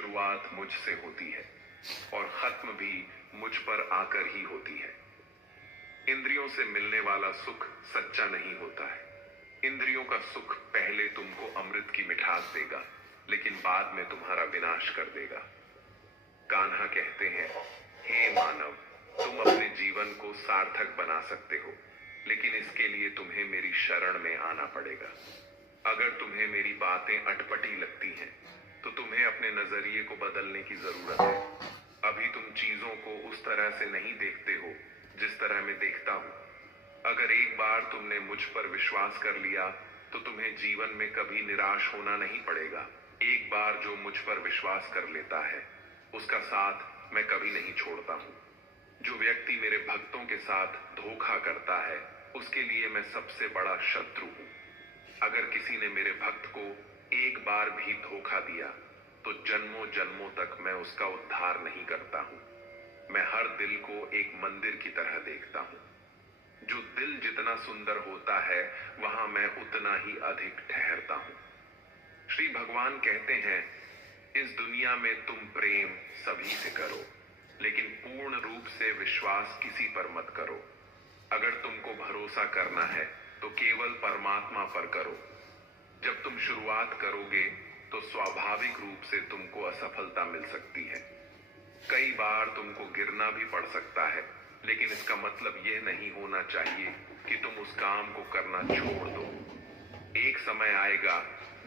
शुरुआत मुझसे होती है और खत्म भी मुझ पर आकर ही होती है। इंद्रियों से मिलने वाला सुख सच्चा नहीं होता है। इंद्रियों का सुख पहले तुमको अमृत की मिठास देगा, लेकिन बाद में तुम्हारा विनाश कर देगा। कान्हा कहते हैं, हे मानव, तुम अपने जीवन को सार्थक बना सकते हो, लेकिन इसके लिए तुम्हें मेरी शरण में आना पड़ेगा। अगर तुम्हें मेरी बातें अटपटी लगती हैं, तो तुम्हें अपने नजरिए को बदलने की जरूरत है। अभी तुम चीजों को उस तरह से नहीं देखते हो जिस तरह मैं देखता हूं। अगर एक बार तुमने मुझ पर विश्वास कर लिया, तो तुम्हें जीवन में कभी निराश होना नहीं पड़ेगा। एक बार जो मुझ पर विश्वास कर लेता है, उसका साथ मैं कभी नहीं छोड़ता हूं। जो व्यक्ति मेरे भक्तों के साथ धोखा करता है, उसके लिए मैं सबसे बड़ा शत्रु हूं। अगर किसी ने मेरे भक्त को एक बार भी धोखा दिया, तो जन्मों जन्मों तक मैं उसका उद्धार नहीं करता हूं। मैं हर दिल को एक मंदिर की तरह देखता हूं। जो दिल जितना सुंदर होता है, वहां मैं उतना ही अधिक ठहरता हूं। श्री भगवान कहते हैं, इस दुनिया में तुम प्रेम सभी से करो, लेकिन पूर्ण रूप से विश्वास किसी पर मत करो। अगर तुमको भरोसा करना है, तो केवल परमात्मा पर करो। जब तुम शुरुआत करोगे, तो स्वाभाविक रूप से तुमको असफलता मिल सकती है। कई बार तुमको गिरना भी पड़ सकता है, लेकिन इसका मतलब यह नहीं होना चाहिए कि तुम उस काम को करना छोड़ दो। एक समय आएगा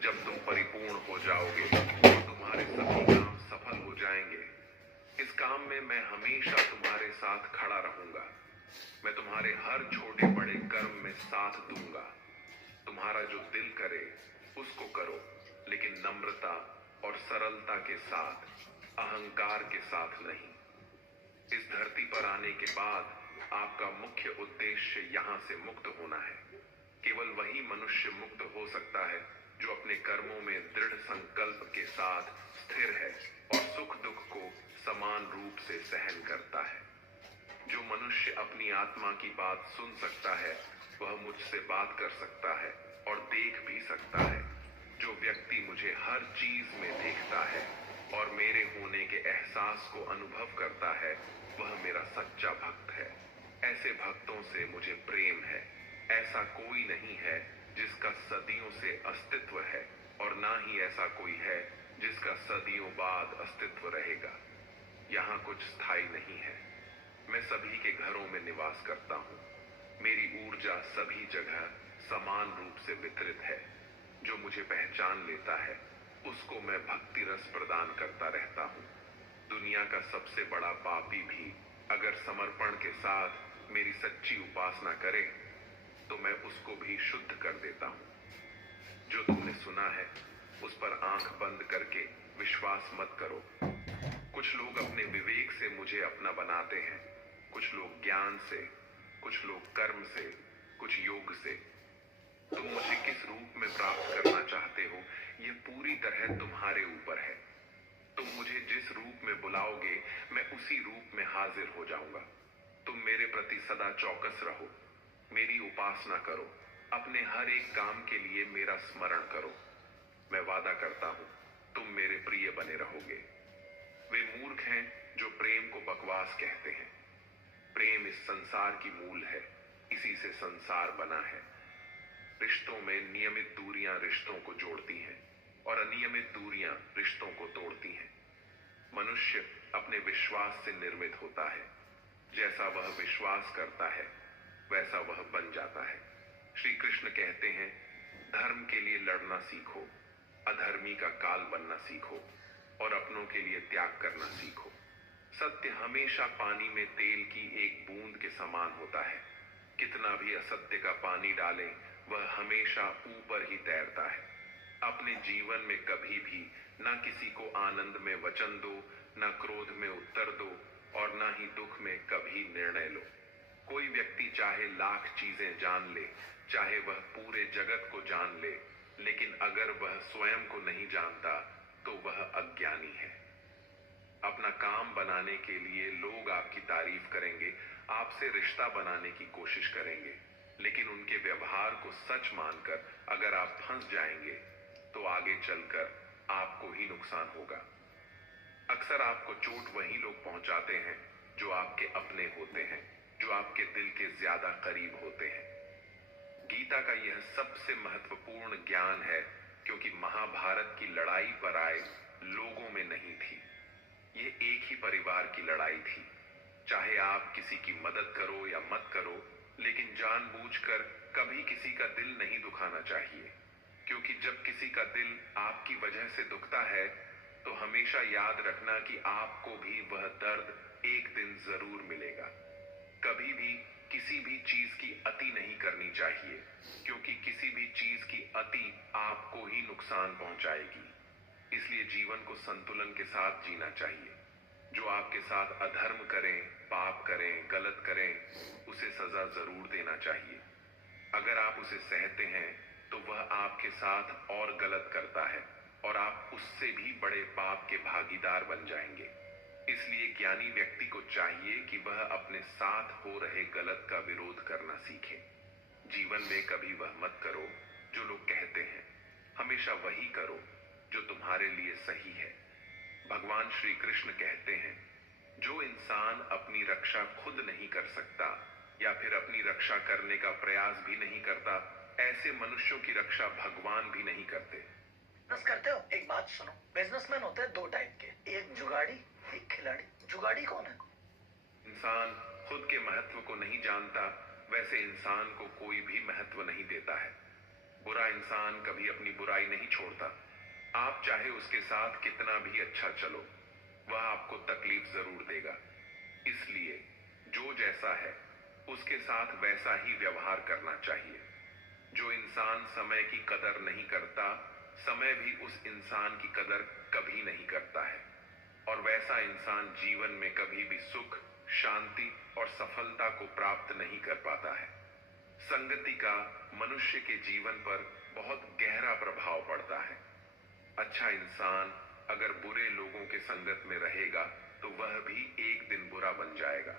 जब तुम परिपूर्ण हो जाओगे और तुम्हारे सभी काम सफल हो जाएंगे। इस काम में मैं हमेशा तुम्हारे साथ खड़ा रहूंगा। मैं तुम्हारे हर छोटे बड़े कर्म में साथ दूंगा। तुम्हारा जो दिल करे उसको करो, लेकिन नम्रता और सरलता के साथ, अहंकार के साथ नहीं। इस धरती पर आने के बाद आपका मुख्य उद्देश्य यहां से मुक्त होना है। केवल वही मनुष्य मुक्त हो सकता है जो अपने कर्मों में दृढ़ संकल्प के साथ स्थिर है और सुख दुख को समान रूप से सहन करता है। जो मनुष्य अपनी आत्मा की बात सुन सकता है, वह मुझसे बात कर सकता है और देख भी सकता है। जो व्यक्ति मुझे हर चीज में देखता है और मेरे होने के एहसास को अनुभव करता है, वह मेरा सच्चा भक्त है। ऐसे भक्तों से मुझे प्रेम है। ऐसा कोई नहीं है जिसका सदियों से अस्तित्व है, और ना ही ऐसा कोई है जिसका सदियों बाद अस्तित्व रहेगा। यहाँ कुछ स्थायी नहीं है। मैं सभी के घरों में निवास करता हूँ। मेरी ऊर्जा सभी जगह समान रूप से वितरित है। जो मुझे पहचान लेता है, उसको मैं भक्ति रस प्रदान करता रहता हूँ। दुनिया का सबसे बड़ा पापी भी अगर समर्पण के साथ मेरी सच्ची उपासना करे, तो मैं उसको भी शुद्ध कर देता हूँ। जो तुमने सुना है, उस पर आंख बंद करके विश्वास मत करो। कुछ लोग अपने विवेक से मुझे अपना बनाते हैं, कुछ लोग ज्ञान से, कुछ लोग कर्म से, कुछ योग से। तुम मुझे किस रूप में प्राप्त करना चाहते हो, यह पूरी तरह तुम्हारे ऊपर है। तुम मुझे जिस रूप में बुलाओगे, मैं उसी रूप में हाजिर हो जाऊंगा। तुम मेरे प्रति सदा चौकस रहो, मेरी उपासना करो, अपने हर एक काम के लिए मेरा स्मरण करो। मैं वादा करता हूं, तुम मेरे प्रिय बने रहोगे। वे मूर्ख हैं जो प्रेम को बकवास कहते हैं। प्रेम इस संसार की मूल है, इसी से संसार बना है। रिश्तों में नियमित दूरियां रिश्तों को जोड़ती हैं और अनियमित दूरियां रिश्तों को तोड़ती हैं। मनुष्य अपने विश्वास से निर्मित होता है। जैसा वह विश्वास करता है, वैसा वह बन जाता है। श्री कृष्ण कहते हैं, धर्म के लिए लड़ना सीखो, अधर्मी का काल बनना सीखो और अपनों के लिए त्याग करना सीखो। सत्य हमेशा पानी में तेल की एक बूंद के समान होता है। कितना भी असत्य का पानी डालें, वह हमेशा ऊपर ही तैरता है। अपने जीवन में कभी भी ना किसी को आनंद में वचन दो, ना क्रोध में उत्तर दो, और ना ही दुख में कभी निर्णय लो। कोई व्यक्ति चाहे लाख चीजें जान ले, चाहे वह पूरे जगत को जान ले, लेकिन अगर वह स्वयं को नहीं जानता, तो वह अज्ञानी है। अपना काम बनाने के लिए लोग आपकी तारीफ करेंगे, आपसे रिश्ता बनाने की कोशिश करेंगे, लेकिन उनके व्यवहार को सच मानकर अगर आप फंस जाएंगे, तो आगे चलकर आपको ही नुकसान होगा। अक्सर आपको चोट वही लोग पहुंचाते हैं जो आपके अपने होते हैं, जो आपके दिल के ज्यादा करीब होते हैं। गीता का यह सबसे महत्वपूर्ण ज्ञान है, क्योंकि महाभारत की लड़ाई पर आए लोगों में नहीं थी। यह एक ही परिवार की लड़ाई थी। चाहे आप किसी की मदद करो या मत करो, लेकिन जानबूझकर कभी किसी का दिल नहीं दुखाना चाहिए, क्योंकि जब किसी का दिल आपकी वजह से दुखता है, तो हमेशा याद रखना कि आपको भी वह दर्द एक दिन जरूर मिलेगा। कभी भी किसी भी चीज की अति नहीं करनी चाहिए, क्योंकि किसी भी चीज की अति आपको ही नुकसान पहुंचाएगी। इसलिए जीवन को संतुलन के साथ जीना चाहिए। जो आपके साथ अधर्म करें, पाप करें, गलत करें, उसे सजा जरूर देना चाहिए। अगर आप उसे सहते हैं तो वह आपके साथ और गलत करता है और आप उससे भी बड़े पाप के भागीदार बन जाएंगे। इसलिए ज्ञानी व्यक्ति को चाहिए कि वह अपने साथ हो रहे गलत का विरोध करना सीखे। जीवन में कभी वह मत करो जो लोग कहते हैं, हमेशा वही करो जो तुम्हारे लिए सही है। भगवान श्री कृष्ण कहते हैं, जो इंसान अपनी रक्षा खुद नहीं कर सकता या फिर अपनी रक्षा करने का प्रयास भी नहीं करता, ऐसे मनुष्यों की रक्षा भगवान भी नहीं करते। बिजनेस करते हो? एक बात सुनो, बिजनेसमैन होते हैं दो टाइप के, एक जुगाड़ी, एक खिलाड़ी। जुगाड़ी कौन है? इंसान खुद के महत्व को नहीं जानता, वैसे इंसान को कोई भी महत्व नहीं देता है। बुरा इंसान कभी अपनी बुराई नहीं छोड़ता। आप चाहे उसके साथ कितना भी अच्छा चलो, वह आपको तकलीफ जरूर देगा। इसलिए जो जैसा है उसके साथ वैसा ही व्यवहार करना चाहिए। जो इंसान समय की कदर नहीं करता, समय भी उस इंसान की कदर कभी नहीं करता है, और वैसा इंसान जीवन में कभी भी सुख, शांति और सफलता को प्राप्त नहीं कर पाता है। संगति का मनुष्य के जीवन पर बहुत गहरा प्रभाव पड़ता है। अच्छा इंसान अगर बुरे लोगों के संगत में रहेगा तो वह भी एक दिन बुरा बन जाएगा।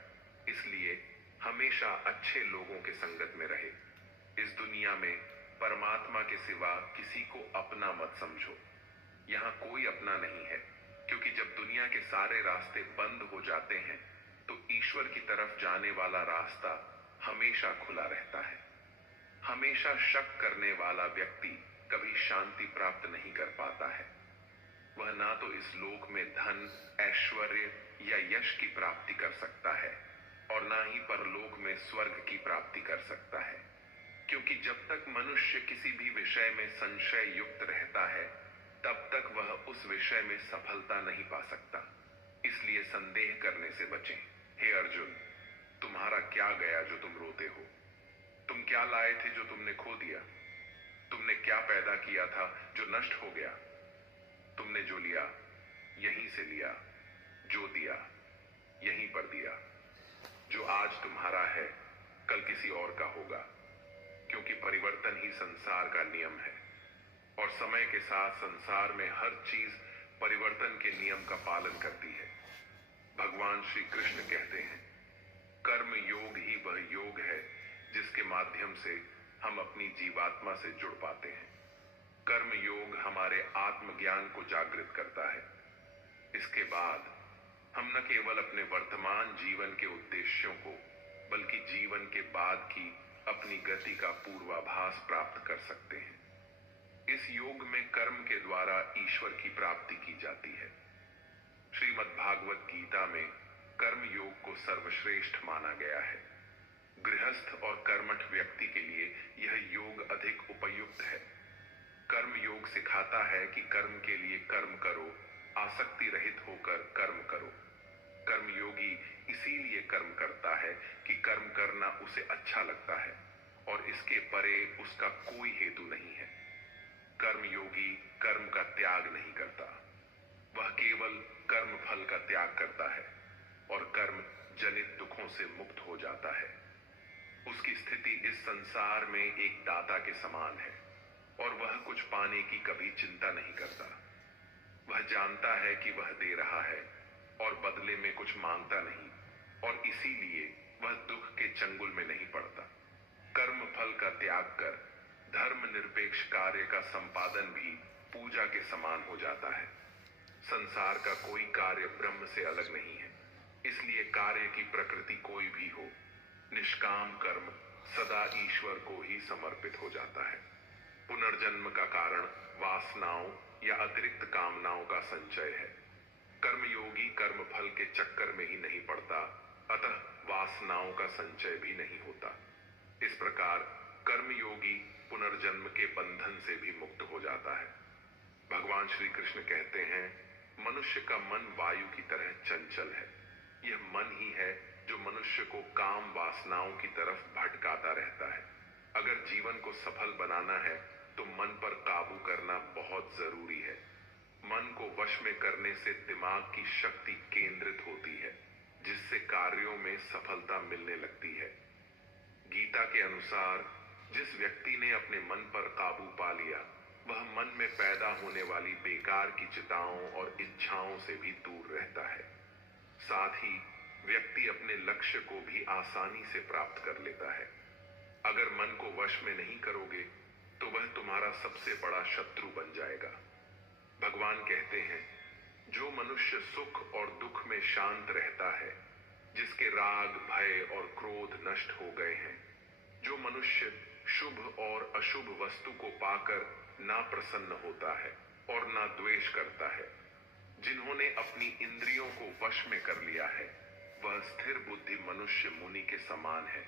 इसलिए हमेशा अच्छे लोगों के संगत में रहे। इस दुनिया में परमात्मा के सिवा किसी को अपना मत समझो। यहाँ कोई अपना नहीं है, क्योंकि जब दुनिया के सारे रास्ते बंद हो जाते हैं तो ईश्वर की तरफ जाने वाला रास्ता हमेशा खुला रहता है। हमेशा शक करने वाला व्यक्ति कभी शांति प्राप्त नहीं कर पाता है। वह ना तो इस लोक में धन, ऐश्वर्य या यश की प्राप्ति कर सकता है और ना ही परलोक में स्वर्ग की प्राप्ति कर सकता है, क्योंकि जब तक मनुष्य किसी भी विषय में संशय युक्त रहता है, तब तक वह उस विषय में सफलता नहीं पा सकता। इसलिए संदेह करने से बचें। हे अर्जुन, तुम्हारा क्या गया जो तुम रोते हो? तुम क्या लाए थे जो तुमने खो दिया? तुमने क्या पैदा किया था जो नष्ट हो गया? तुमने जो लिया यहीं से लिया, जो दिया यहीं पर दिया। जो आज तुम्हारा है कल किसी और का होगा, क्योंकि परिवर्तन ही संसार का नियम है, और समय के साथ संसार में हर चीज परिवर्तन के नियम का पालन करती है। भगवान श्री कृष्ण कहते हैं, कर्म योग ही वह योग है जिसके माध्यम से हम अपनी जीवात्मा से जुड़ पाते हैं। कर्म योग हमारे आत्मज्ञान को जागृत करता है। इसके बाद हम न केवल अपने वर्तमान जीवन के उद्देश्यों को, बल्कि जीवन के बाद की अपनी गति का पूर्वाभास प्राप्त कर सकते हैं। इस योग में कर्म के द्वारा ईश्वर की प्राप्ति की जाती है। श्रीमद् भागवत गीता में कर्म योग को सर्वश्रेष्ठ माना गया है। गृहस्थ और कर्मठ व्यक्ति के लिए यह योग अधिक उपयुक्त है। कर्म योग सिखाता है कि कर्म के लिए कर्म करो, आसक्ति रहित होकर कर्म करो। कर्म योगी इसीलिए कर्म करता है कि कर्म करना उसे अच्छा लगता है और इसके परे उसका कोई हेतु नहीं है। कर्म योगी कर्म का त्याग नहीं करता, वह केवल कर्म फल का त्याग करता है और कर्म जनित दुखों से मुक्त हो जाता है। उसकी स्थिति इस संसार में एक दाता के समान है और वह कुछ पाने की कभी चिंता नहीं करता। वह जानता है कि वह दे रहा है और बदले में कुछ मांगता नहीं, और इसीलिए वह दुख के चंगुल में नहीं पड़ता। कर्म फल का त्याग कर धर्म निरपेक्ष कार्य का संपादन भी पूजा के समान हो जाता है। संसार का कोई कार्य ब्रह्म से अलग नहीं है, इसलिए कार्य की प्रकृति कोई भी हो, निष्काम कर्म सदा ईश्वर को ही समर्पित हो जाता है। पुनर्जन्म का कारण वासनाओं या अतिरिक्त कामनाओं का संचय है। कर्मयोगी कर्म फल के चक्कर में ही नहीं पड़ता, अतः वासनाओं का संचय भी नहीं होता। इस प्रकार कर्मयोगी पुनर्जन्म के बंधन से भी मुक्त हो जाता है। भगवान श्री कृष्ण कहते हैं, मनुष्य का मन वायु की तरह चंचल है। यह मन ही है जो मनुष्य को काम वासनाओं की तरफ भटकाता रहता है। अगर जीवन को सफल बनाना है तो मन पर काबू करना बहुत जरूरी है। मन को वश में करने से दिमाग की शक्ति केंद्रित होती है, जिससे कार्यों में सफलता मिलने लगती है। गीता के अनुसार जिस व्यक्ति ने अपने मन पर काबू पा लिया, वह मन में पैदा होने वाली बेकार की चिताओं और इच्छाओं से भी दूर रहता है। साथ ही व्यक्ति अपने लक्ष्य को भी आसानी से प्राप्त कर लेता है। अगर मन को वश में नहीं करोगे तो वह तुम्हारा सबसे बड़ा शत्रु बन जाएगा। भगवान कहते हैं, जो मनुष्य सुख और दुख में शांत रहता है, जिसके राग भय और क्रोध नष्ट हो गए हैं, जो मनुष्य शुभ और अशुभ वस्तु को पाकर ना प्रसन्न होता है और ना द्वेष करता है, जिन्होंने अपनी इंद्रियों को वश में कर लिया है, वह स्थिर बुद्धि मनुष्य मुनि के समान है।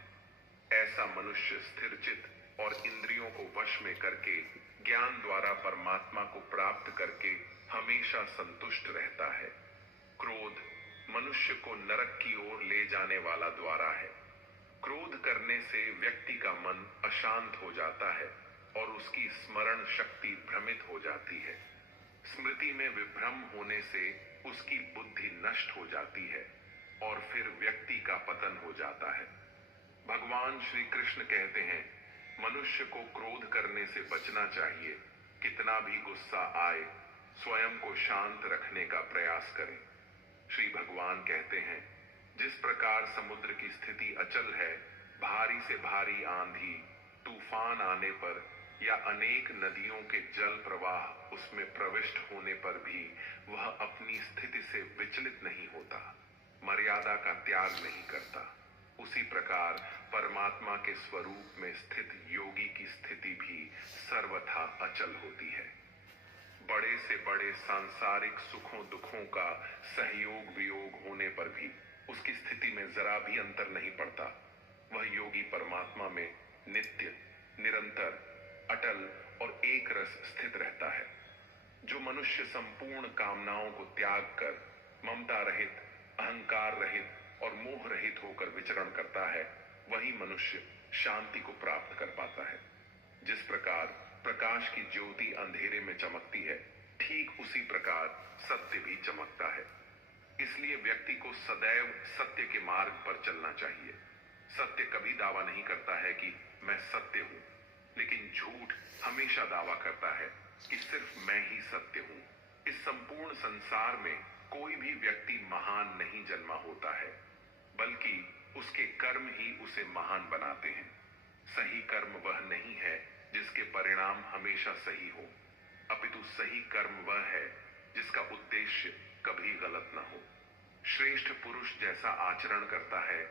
ऐसा मनुष्य स्थिर चित्त और इंद्रियों को वश में करके ज्ञान द्वारा परमात्मा को प्राप्त करके हमेशा संतुष्ट रहता है। क्रोध मनुष्य को नरक की ओर ले जाने वाला द्वारा है। क्रोध करने से व्यक्ति का मन अशांत हो जाता है और उसकी स्मरण शक्ति भ्रमित हो जाती है। स्मृति में विभ्रम होने से उसकी बुद्धि नष्ट हो जाती है और फिर व्यक्ति का पतन हो जाता है। भगवान श्री कृष्ण कहते हैं, मनुष्य को क्रोध करने से बचना चाहिए। कितना भी गुस्सा आए, स्वयं को शांत रखने का प्रयास करें। श्री भगवान कहते हैं, जिस प्रकार समुद्र की स्थिति अचल है, भारी से भारी आंधी, तूफान आने पर या अनेक नदियों के जल प्रवाह उसमें प्रविष्ट होने पर भी वह अपनी स्थिति से विचलित नहीं होता, मर्यादा का त्याग नहीं करता, उसी प्रकार परमात्मा के स्वरूप में स्थित योगी की स्थिति भी सर्वथा अचल होती है। बड़े से बड़े सांसारिक सुखों दुखों का सहयोग वियोग होने पर भी उसकी स्थिति में जरा भी अंतर नहीं पड़ता। वह योगी परमात्मा में नित्य, निरंतर, अटल और एक रस स्थित रहता है। जो मनुष्य संपूर्ण कामनाओं को त्याग कर ममता रहित, अहंकार रहित और मोह रहित होकर विचरण करता है, वही मनुष्य शांति को प्राप्त कर पाता है। जिस प्रकार प्रकाश की ज्योति अंधेरे में चमकती है, ठीक उसी प्रकार सत्य भी चमकता है। इसलिए व्यक्ति को सदैव सत्य के मार्ग पर चलना चाहिए। सत्य कभी दावा नहीं करता है कि मैं सत्य हूं, लेकिन झूठ हमेशा दावा करता है कि सिर्फ मैं ही सत्य हूं। इस संपूर्ण संसार में कोई भी व्यक्ति महान नहीं जन्मा होता है, बल्कि उसके कर्म ही उसे महान बनाते हैं। सही कर्म वह नहीं है जिसके परिणाम हमेशा सही हो, अपितु सही कर्म वह है जिसका उद्देश्य कभी गलत ना हो। श्रेष्ठ पुरुष जैसा आचरण करता है,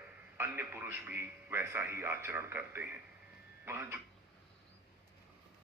अन्य पुरुष भी वैसा ही आचरण करते हैं। वह जो